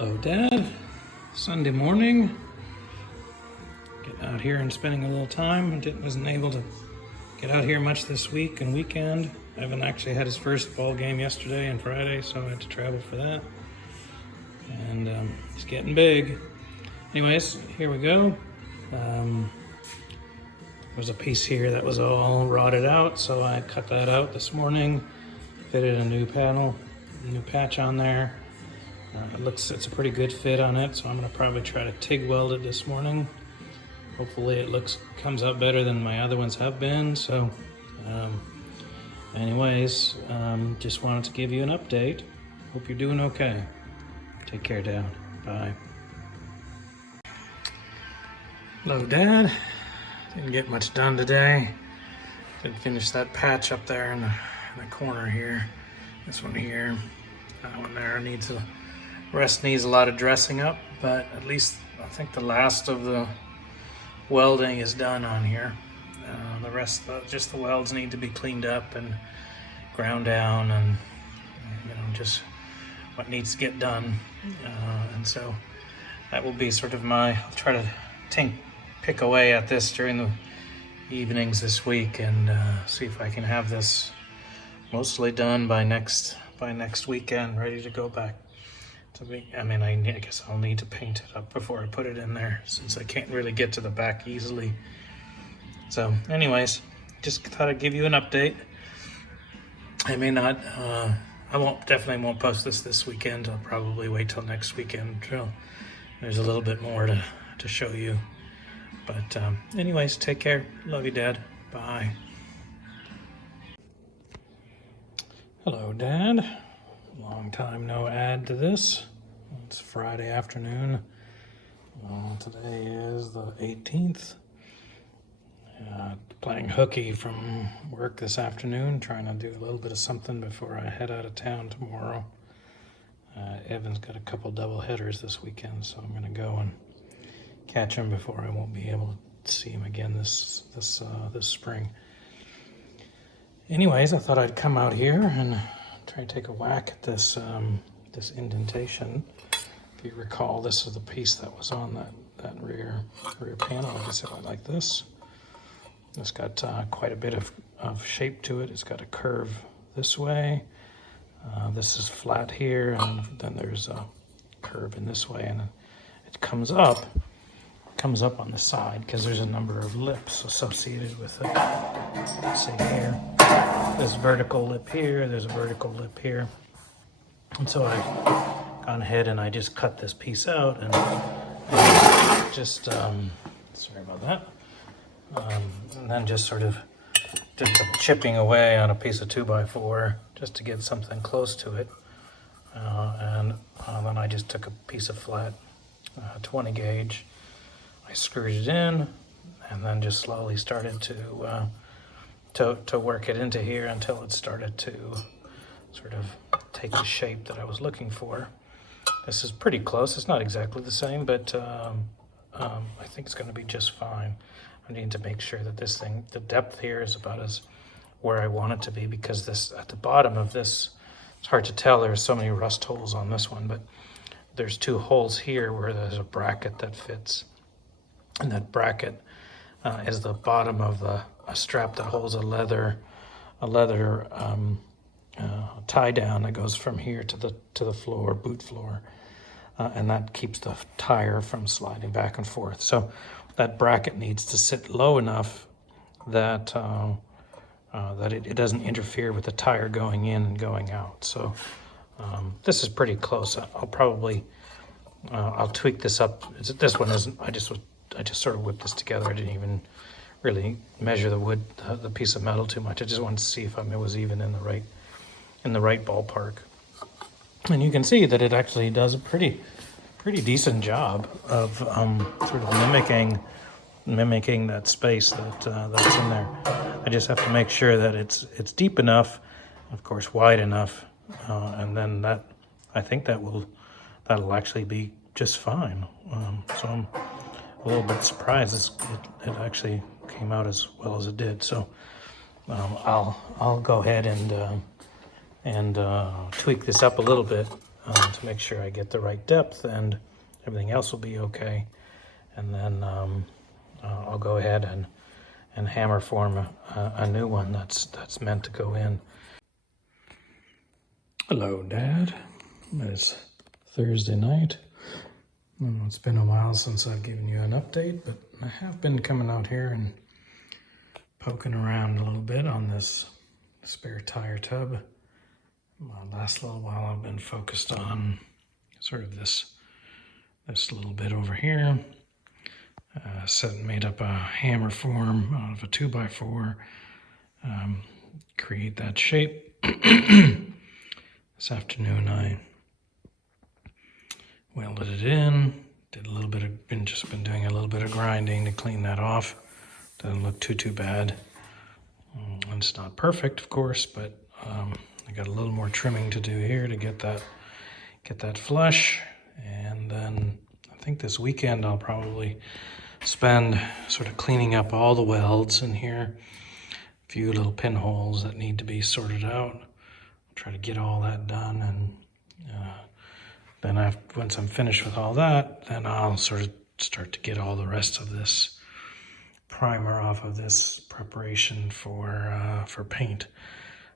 Hello, Dad. Sunday morning. Get out here and spending a little time. Wasn't able to get out here much this week and weekend. Evan actually had his first ball game yesterday and Friday, so I had to travel for that. And it's getting big. Anyways, here we go. There was a piece here that was all rotted out, so I cut that out this morning. Fitted a new panel, a new patch on there. It's a pretty good fit on it, so I'm gonna probably try to TIG weld it this morning. Hopefully it comes out better than my other ones have been. So anyways, just wanted to give you an update. Hope you're doing okay. Take care, Dad. Bye. Hello, Dad. Didn't get much done today. Did finish that patch up there in the corner here. This one here. That one there needs a lot of dressing up, but at least I think the last of the welding is done on here. The rest, just the welds need to be cleaned up and ground down, and just what needs to get done. And so that will be sort of I'll try to pick away at this during the evenings this week and see if I can have this mostly done by next weekend, ready to go back. I guess I'll need to paint it up before I put it in there, since I can't really get to the back easily. So anyways, just thought I'd give you an update. I may not, I definitely won't post this weekend. I'll probably wait till next weekend. There's a little bit more to show you. But anyways, take care. Love you, Dad. Bye. Hello, Dad. Long time no add to this. It's Friday afternoon. Today is the 18th. Playing hooky from work this afternoon, trying to do a little bit of something before I head out of town tomorrow. Evan's got a couple double headers this weekend, so I'm going to go and catch him before I won't be able to see him again this spring. Anyways, I thought I'd come out here and try to take a whack at this indentation. If you recall, this is the piece that was on that rear panel. I guess it went like this. It's got quite a bit of shape to it. It's got a curve this way. This is flat here, and then there's a curve in this way, and it comes up on the side because there's a number of lips associated with it. Let's see here. There's vertical lip here, there's a vertical lip here. And so I've gone ahead and I just cut this piece out and just, sorry about that. And then just sort of did some chipping away on a piece of 2x4 just to get something close to it. And then I just took a piece of flat 20 gauge. I screwed it in and then just slowly started to work it into here until it started to sort of take the shape that I was looking for. This is pretty close. It's not exactly the same, but I think it's going to be just fine. I need to make sure that the depth here is about as where I want it to be, because at the bottom of this, it's hard to tell. There's so many rust holes on this one, but there's two holes here where there's a bracket that fits. And that bracket is the bottom of a strap that holds a leather tie down that goes from here to the floor, boot floor, and that keeps the tire from sliding back and forth. So that bracket needs to sit low enough that it doesn't interfere with the tire going in and going out. So this is pretty close. I'll tweak this up. This one isn't. I just sort of whipped this together. I didn't even really measure the piece of metal too much. I just wanted to see if it was even in the right ballpark. And you can see that it actually does a pretty decent job of sort of mimicking that space that's in there. I just have to make sure that it's deep enough, of course wide enough, and then I think that'll actually be just fine. So I'm a little bit surprised it actually came out as well as it did. So I'll go ahead and tweak this up a little bit to make sure I get the right depth, and everything else will be okay. And then I'll go ahead and hammer form a new one that's meant to go in. Hello, Dad. It's Thursday night. I know it's been a while since I've given you an update, but I have been coming out here and poking around a little bit on this spare tire tub. Last little while I've been focused on sort of this little bit over here. Made up a hammer form out of a 2x4. Create that shape. This afternoon I welded it in. Did a little bit of been doing a little bit of grinding to clean that off. Doesn't look too bad. And it's not perfect, of course, but I got a little more trimming to do here to get that flush. And then I think this weekend I'll probably spend sort of cleaning up all the welds in here. A few little pinholes that need to be sorted out. I'll try to get all that done, and then once I'm finished with all that, then I'll sort of start to get all the rest of this primer off of this preparation for paint.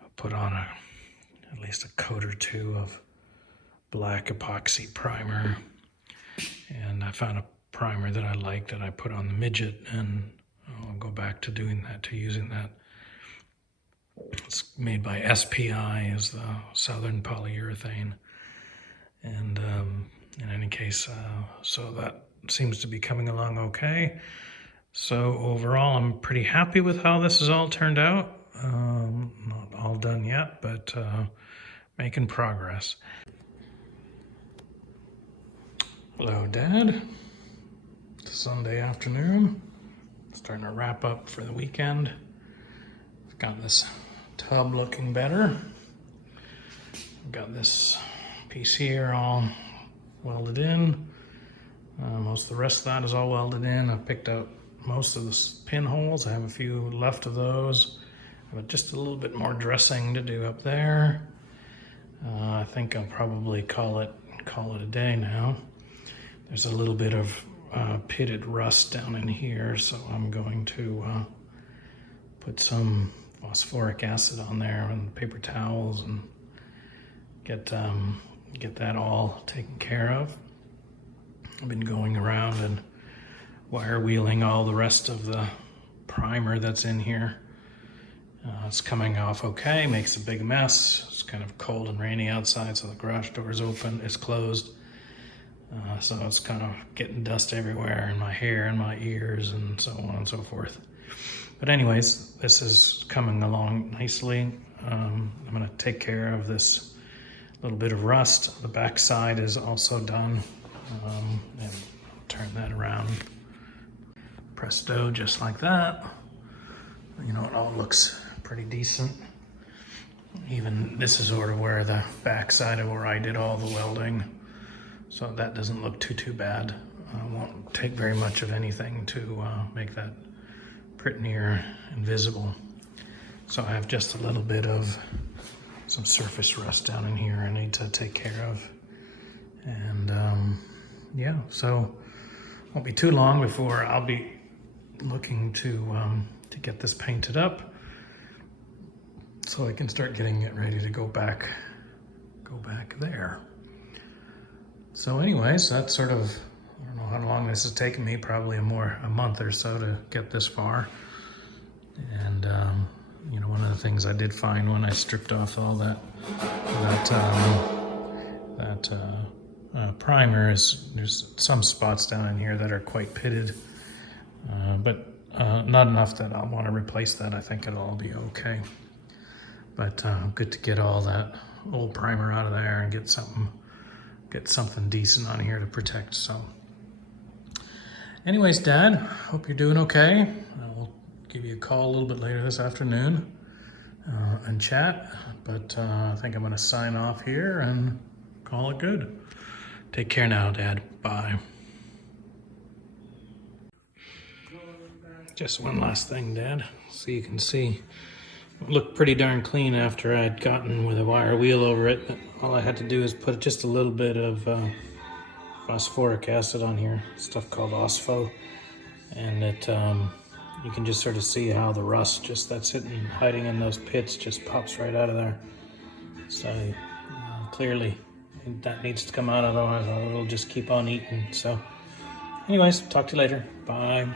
I'll put on at least a coat or two of black epoxy primer, and I found a primer that I like that I put on the midget, and I'll go back to using that. It's made by SPI, is the Southern Polyurethane, and in any case, so that seems to be coming along okay. So overall, I'm pretty happy with how this has all turned out. Not all done yet, but making progress. Hello, Dad. It's Sunday afternoon. Starting to wrap up for the weekend. I've got this tub looking better. I've got this piece here all welded in. Most of the rest of that is all welded in. I've picked out most of the pinholes. I have a few left of those, but just a little bit more dressing to do up there. I think I'll probably call it a day now. There's a little bit of pitted rust down in here, so I'm going to put some phosphoric acid on there and paper towels and get that all taken care of. I've been going around and wire wheeling all the rest of the primer that's in here. It's coming off okay, makes a big mess. It's kind of cold and rainy outside, so the garage door is open, it's closed. So it's kind of getting dust everywhere in my hair and my ears and so on and so forth. But anyways, this is coming along nicely. I'm gonna take care of this little bit of rust. The back side is also done. And turn that around. Presto, just like that. You know, it all looks pretty decent. Even this is sort of where the back side of where I did all the welding. So that doesn't look too bad. Won't take very much of anything to make that pretty near invisible. So I have just a little bit of some surface rust down in here I need to take care of. And yeah, so won't be too long before I'll be looking to get this painted up, so I can start getting it ready to go back there. So anyways, that's sort of, I don't know how long this has taken me, probably a month or so to get this far. And you know, one of the things I did find when I stripped off all that primer is there's some spots down in here that are quite pitted, but not enough that I'll want to replace that. I think it'll all be okay. But good to get all that old primer out of there and get something decent on here to protect. So anyways, Dad, hope you're doing okay. I'll give you a call a little bit later this afternoon and chat, but I think I'm going to sign off here and call it good. Take care now, Dad. Bye. Just one last thing, Dad, so you can see Looked pretty darn clean after I'd gotten with a wire wheel over it. All I had to do is put just a little bit of phosphoric acid on here, stuff called phospho, and you can just sort of see how the rust just that's hiding in those pits just pops right out of there. So clearly that needs to come out, otherwise it'll just keep on eating. So anyways, talk to you later. Bye.